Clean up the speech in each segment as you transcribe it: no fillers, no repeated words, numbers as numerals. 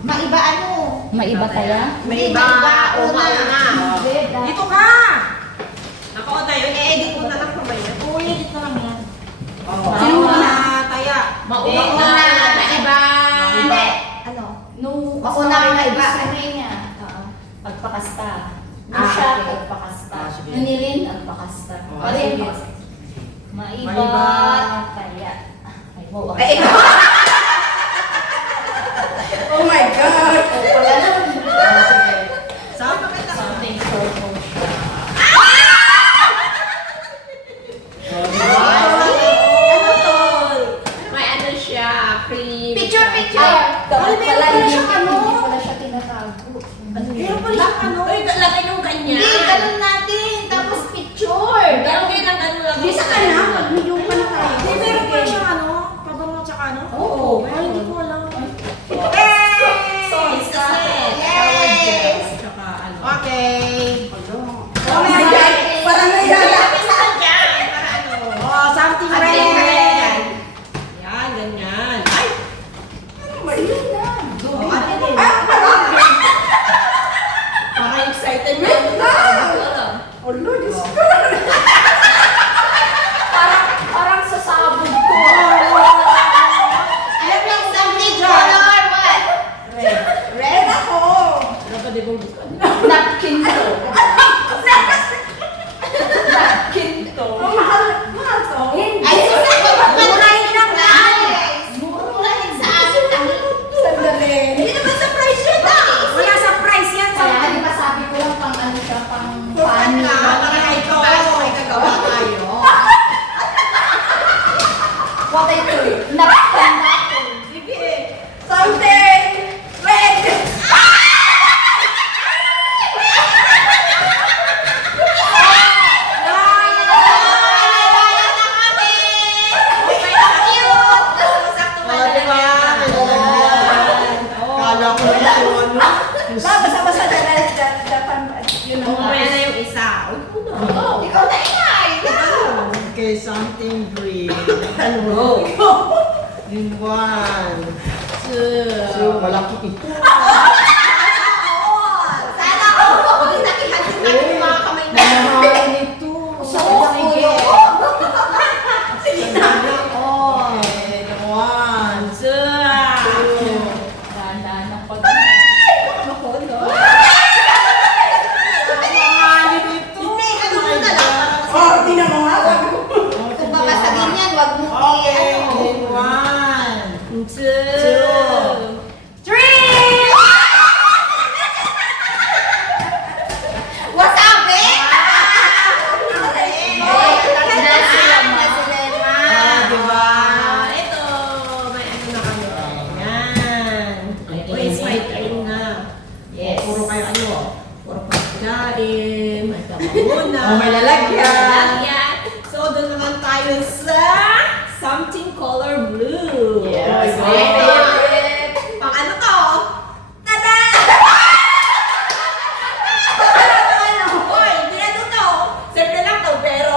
Maiba ano? Maiba kaya? Maiba. Una. Dito ka! Ako, tayo. I-edit mo na lang pa ba yan? Oo, edit na lang yan. Sino na? Taya. Mauna. Maiba. Hindi. Ano? Nung Mauna rin na iba. niya. Pagpakasta. Ah, Nung siya, okay. pagpakasta. Ah, sige. Nung nilin, pagpakasta. Oh, Alin? sige. Maiba. Maiba. Kaya. Ay, mo. Eh, ikaw. Oh my God! Wala lang. Something slow motion. Ano to? May ano siya, cream. Picture. Dapat Ay, pala meron pala hindi siyang ano? pala siya tinatago. Meron pala siyang ano? Uy, lagay yung ganyan. Hindi, ganun natin. Tapos picture. Meron kayo lang ano lang. Di sa kanan, mag-medium pa na tayo. Hindi, meron pala siyang ano? Pabango tsaka ano? Oo. Ay, hindi ko alam. It's the set. Yes. Tsaka ano? Okay. Oh my God. Parang nayala. Para ano? Oh, something Something red. red. Yan, ganyan. Ay! Sige na. Oh, ano din? Parang excited na. Oh, Diyos ko. Parang sasabog ko. Alam mo yung something color, what? Red. Red ako. Dapat di bang bukan? Napkin to. Napkin to. Mahal to. Ay, murahin lang guys. Murahin sa akin. Sandali. Hindi naman sa price yun Wala sa price yan. Kaya di ba sabi ko lang pang ano siya, pang Funny. Para ito. May kagawa tayo. what I do. Napkin natin. Sige. Something red. Oh, di ba? Kala ko na ito ano. Basa-basa yun Oh, may na yung isa. Uy, ano? Ikaw na ingay. Okay, something green. Ano? Yung one. Two. Malaki ito. Sana ako. Nakihan yung mga kamay na. Namahalan ito. Sige. Sige na. Okay, one, two. Dahan-dahan ng pag... Hindi, ano mo na lang. Oh, tingnan mo nga. Kung babasagin yan, wag mo Okay, i-ano. one, two. Wasabi! Ah, diba? Ito, may ano na kami. Yan. Uy, exciting na. Yes. Puro kayo ano, puro pagkain, may kamuna. Oh, may lalagyan. Lalagyan. So, doon naman tayo sa something color blue. Yes, Oh, my favorite. Pang ano to? Tada! Hoy, hindi ano to. Simple lang to, pero...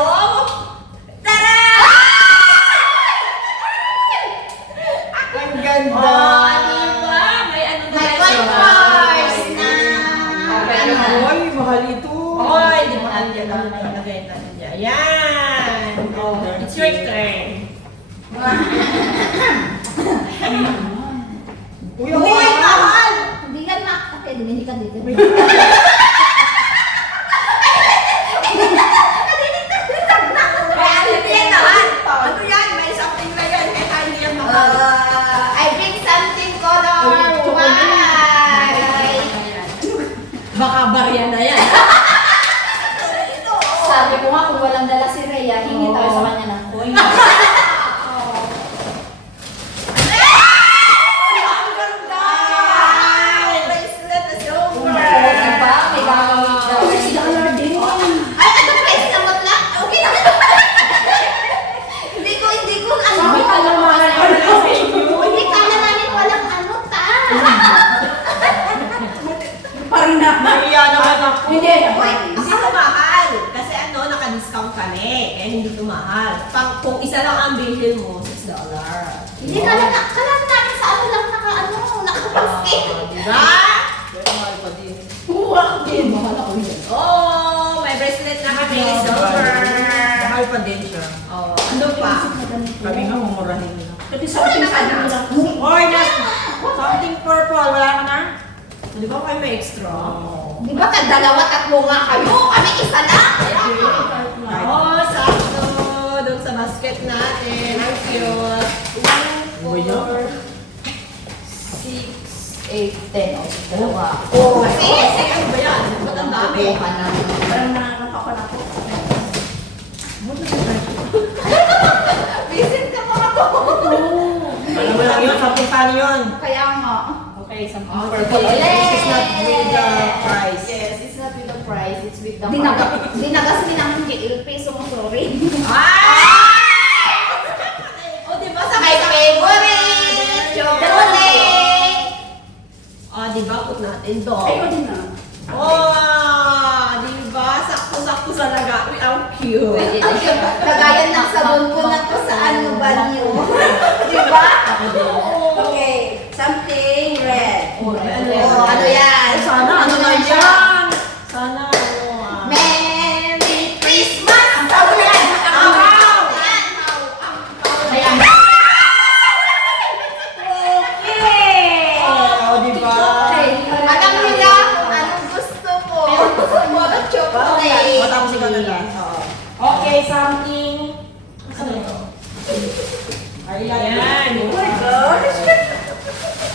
Tada! Ang ganda! Oh, diba? May ano na May tayo. converse na. Hoy, mahal ito. Hoy, di ba Mahal nandiyan yan. lang nalagay natin dyan. Yan! It's your turn. Uy, Uy, mahal! Hindi ka na. Okay, hindi ka dito. Ano yan naman? Ano yan? May something na yan. Eh, hindi yan mahal. I bring something color white. Baka barya na yan. Sabi ko nga, kung walang dala si Rhea, hingi tayo sa kanya ng coin. Ang ganda! Bracelet na silver. Diba? May gagawin daw. Ay, ano pa yung samot lang? Okay na. Hindi ko, ano. Sabi ka lang mahal ko na sa inyo. Hindi kala namin walang ano ta. Parang na Maria naman ako. Hindi, Hindi ito mahal. Kasi naka-discount kami. Kaya hindi ito mahal. Kung isa lang ang bilhin mo, $6. Hindi ka lang namin sa ano lang naka-basket. Diba? Pero mahal pa din. Wow, din. Mahal ako yun. Oh, may bracelet na kami. Silver. Mahal pa din siya. Oh, ano pa? Kami nga mumurahin nila. Kasi something sa ano lang. Oy, something purple. Wala ka na? Di ba kayo may extra? Di ba dalawa, tatlo nga kayo? Kami isa lang. Oh, sakto. Doon sa basket natin. Ang cute. 1, 4, 6, 8, 10. O, dalawa. Oo. Kasi, ano ba yan? Ba't ang dami? Kuha na. Parang nakakapa na ako. Visit ka mga to. Alam mo lang yun, 10 paano yun? Kaya nga. Okay, some Oh, purple. this is not with the price. Yes, it's not with the price. It's with the Dinagas din namin kay peso mo, sorry. O, di ba? My favorite! Chocolate! O, di ba? Put natin doon. Ayoko din na. Oh, di ba? Sakto-sakto sa laga. Uy, ang cute. Pwede na siya. Kagaya ng sabon ko na to sa ano banyo. Di ba? Okay, something red. Oh, Oh, ano yan? Sana, ano na yan? Sana, Merry Christmas! Ang tawag na yan! Ang tawag! Ayan. Okay! Oh, di ba? Alam nila kung anong gusto mo. Gusto mo ng chocolate. Matapos ikaw na lang. Oo. Okay, something. ano ito? Ay, like Ayan. it. Oh my gosh!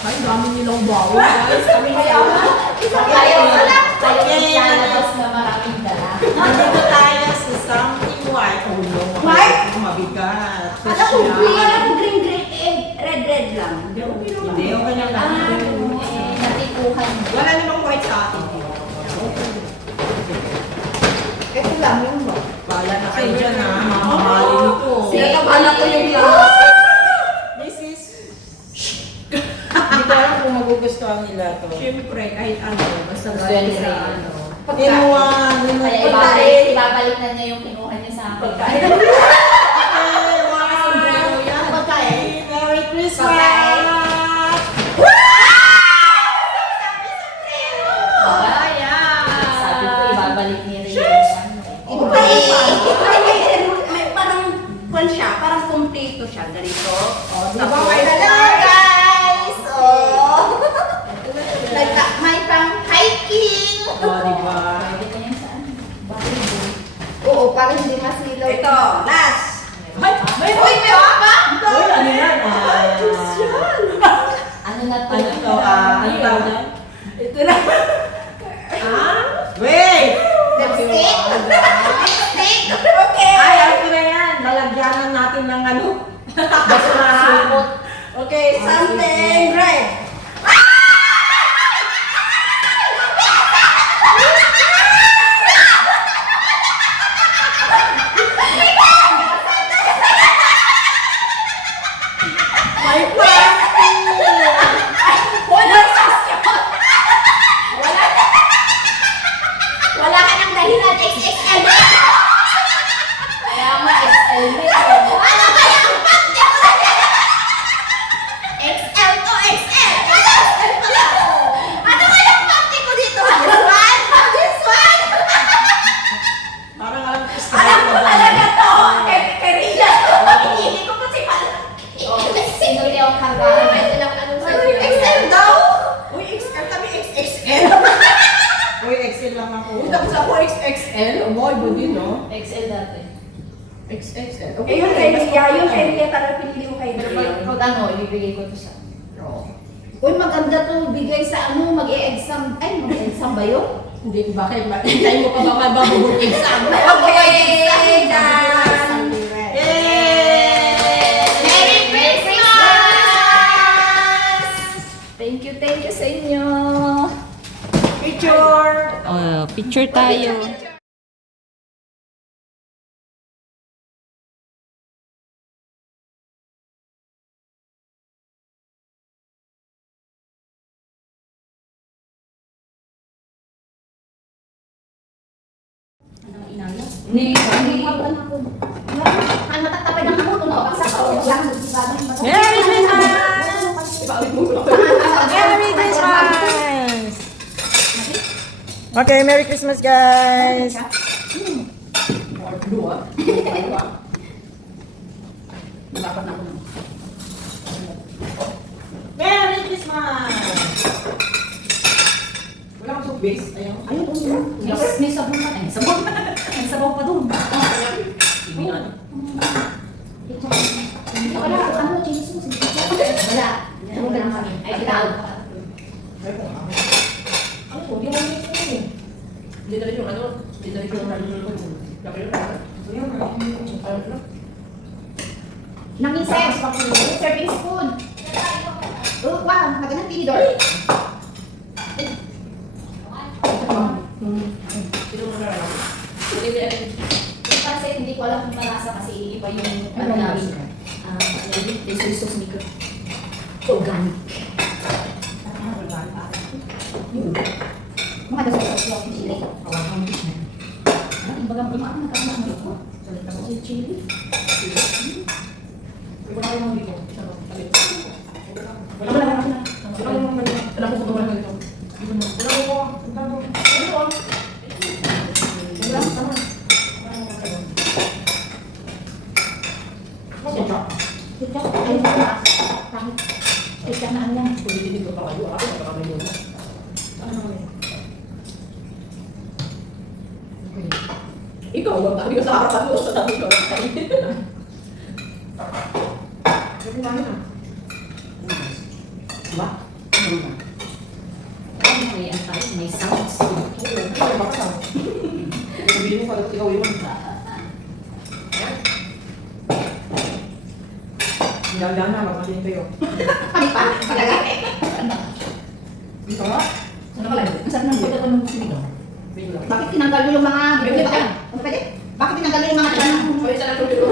Ay, dami nilang bawa. Guys, kami Kaya nga. Kaya nga lang. Kaya lalabas na maraming dala. Nandito tayo sa something white. Oh no, White? mabigat. Alam ko green, red lang. Hindi, okay lang lang. Natikuhan mo. Wala namang white sa atin. Ito lang yun ba? Bahala na kayo dyan ha. Mamahalin ito. Sinakabahan ko yung This is... Hindi ko alam kung magugustuhan nila to. Siyempre, kahit ano, basta Gusto galing yan sa nila. ano. Inuwan. Kaya Pagkain. ibabalik na niya yung kinuha niya sa akin. Pagkain. Sombrero yan. Pagkain. Merry Christmas! Pagkain. Sabi ko, ibabalik ni Rhea yung May parang kwan siya, parang kompleto siya. Ganito. Di ba, Tapos, may hello guys! Oh! May pang hiking! Oh, di ba? Pwede pa yan sa ano? Bakit? Oo, parang hindi masilaw. Ito, last! Ay, may Uy, meron pa? Uy, ano yan? Ano na to? Ano to? Ano tawag yan? Ito na. Ah? Wait! Lipstick? Lipstick? Okay. Ay, ano na yan? Lalagyanan natin ng ano? Basurahan. Supot. Okay, something red. May party! Wala Wala ka ng dahilan, XXL. Kaya nga, XL na Ano kaya ang pati ko na XL to XL. XL pala. Ano kaya ang pati ko dito? This one? This one? Parang alam ko sa Alam ko talaga to. Kay Rhea. Hindi ko kasi pala. Sino yung kargahan? Ito lang anong sa'yo. XL daw. Uy, XL kami, XXL. Uy, Excel lang ako. Uy, tapos ako XXL. Oh, boy, budi, no? XL dati. XXL. Eh, yung kay Rhea, talaga pinili ko kay Pero Rhea. pag ano, ibibigay ko to sa Uy, maganda to bigay sa ano, mag-e-exam. Ay, mag-e-exam ba yun? Hindi, bakit? Hintayin mo pa ba mababubog exam? Okay, done. Yay! Merry Christmas! Thank you sa inyo. Picture! Picture tayo. Ang matatapay ng kamuto, no? Baksa ko. Merry Christmas! Merry Christmas! Okay, Merry Christmas, guys! Merry Christmas! Wala kang soft base? Ayaw. May sabon pa. May sabon. May sabaw pa doon. Wala. Ano? Chili sauce? Wala. Ano ba naman? Ay, bitaw. Nang-insert. Serving spoon. Oh, wow. Magandang tinidor. Kasi hindi ko alam kung malasa kasi iba yung ano namin. May sauce ni ko. Organic. Mga daw sa sauce ng chili. Bagang bumaan na kami ng ko. Sa chili. Ikaw, wag tayo sa harapan mo sa dami ko. Diba? May ano tayo, may sounds. Sabihin mo pala ikaw yun. Dahan-dahan na, magpasin kayo. Dito nga? Ano pala? Ang sarap ng pagkakon ng sili ko. Bakit tinanggal mo yung mga... Pwede ba? Pwede? Bakit tinanggal mo yung mga... Pwede sa natulog.